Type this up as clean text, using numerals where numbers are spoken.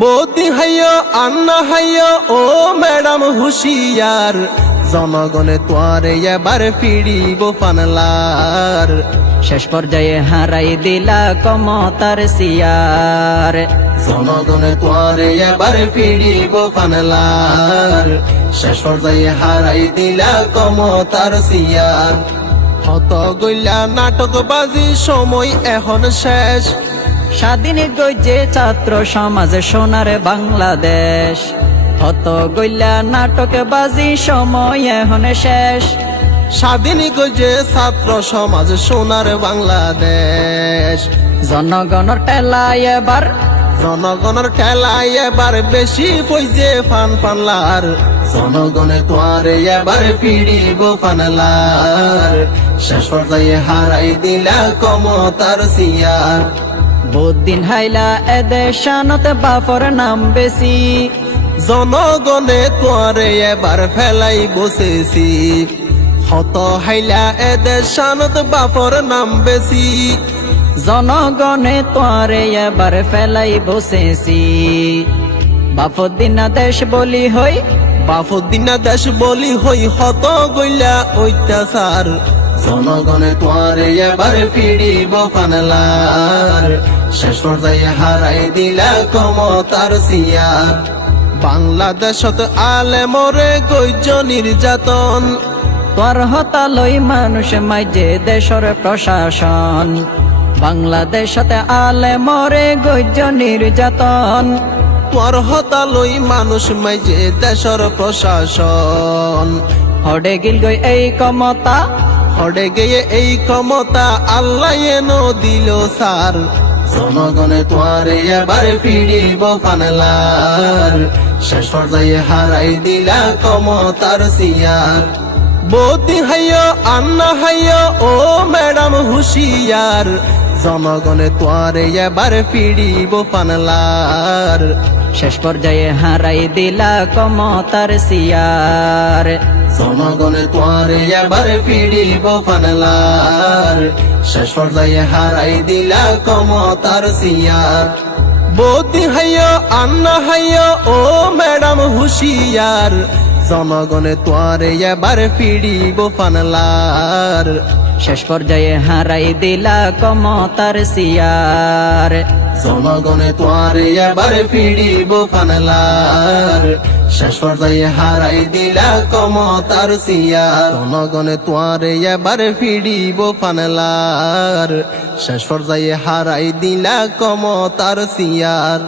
বৌদি হাইয় আন্না হাইয় ও ম্যাডাম হুশিয়ার, জনগণে তোয়ারে এবার ফিরিব পানলার। শেষ পর্যায়ে হারাই দিলা ক্ষমতার সিয়ার, জনগণে তোয়ারে এবার ফিরিব পানলার। শেষ পর্যায়ে হারাই দিলা ক্ষমতার সিয়ার। হত গইলা নাটকবাজি সময় এখন শেষ, স্বাধীন গইজে ছাত্র সমাজ সোনার বাংলাদেশ। হত গইলা নাটকবাজি সময় এখন শেষ, স্বাধীন গজে ছাত্র সমাজ সোনার বাংলাদেশ। জনগণের টেলায় এবার, জনগণের ঠেলায় এবার বেশি পয়সে ফান পানলার। জনগণে তোয়ারে এবার ফিরিব পানলার। শেষ পর্যায়ে হারাই দিলা ক্ষমতার সিয়ার। বুদ্দিন হাইলা এদের শানত বাফর নাম বেশি, জনগণে তোয়ারে এবার ফেলাই বসেছি। হত হাইলা এদের শানত বাপর নাম বেশি। জনগণে তোরে এবার ফেলাই বসেছি। বাফুদ্দিনা দেশ বলি হই, বাফুদ্দিনা দেশ বলি হই হত গইলা অত্যাচার। জনগণে তোয়ারে এবার ফিরিব পানলার। শেষ পর্যায়ে হারাই দিলা ক্ষমতার সিয়ার। বাংলাদেশত আলেমরে গইজ নির্যাতন, তোর হতালই মানুষ মাঝে দেশর প্রশাসন। বাংলাদেশতে আলে মরে গজ্য নির্যাতন, তোর হতালই মানুষ মাঝে দেশর প্রশাসন। হডে গিল গই এই ক্ষমতা, হড়ে গিয়ে এই ক্ষমতা আল্লাহ এনো দিল সার। জনগণে তোয়ারে এবার ফিরিব পানলার। শেষ পর্যায়ে হারাই দিলা ক্ষমতার সিয়ার। বৌদি হাইয় আন্না হাইয় ও ম্যাডাম হুশিয়ার, জনগণে তোয়ারে এবার ফিরিব পানলার। শেষ পর্যায়ে হারাই দিলা ক্ষমতার সিয়ার। জনগণে তোয়ারে এবার ফিরিব পানলার। শেষ পর্যায়ে হারাই দিলা ক্ষমতার সিয়ার। বৌদি হাইয় আন্না হাইয় ও ম্যাডাম হুশিয়ার, জনগণে তোয়ারে এবার ফিরিব পানলার। শেষ পর্যায়ে হারাই দিলা ক্ষমতার সিয়ার। জনগণে তোয়ারে এবার ফিরিব পানলার। শেষ পর্যায়ে হারাই দিলা ক্ষমতার সিয়ার। জনগণে তোয়ারে এবার ফিরিব পানলার। শেষ পর্যায়ে হারাই দিলা ক্ষমতার সিয়ার।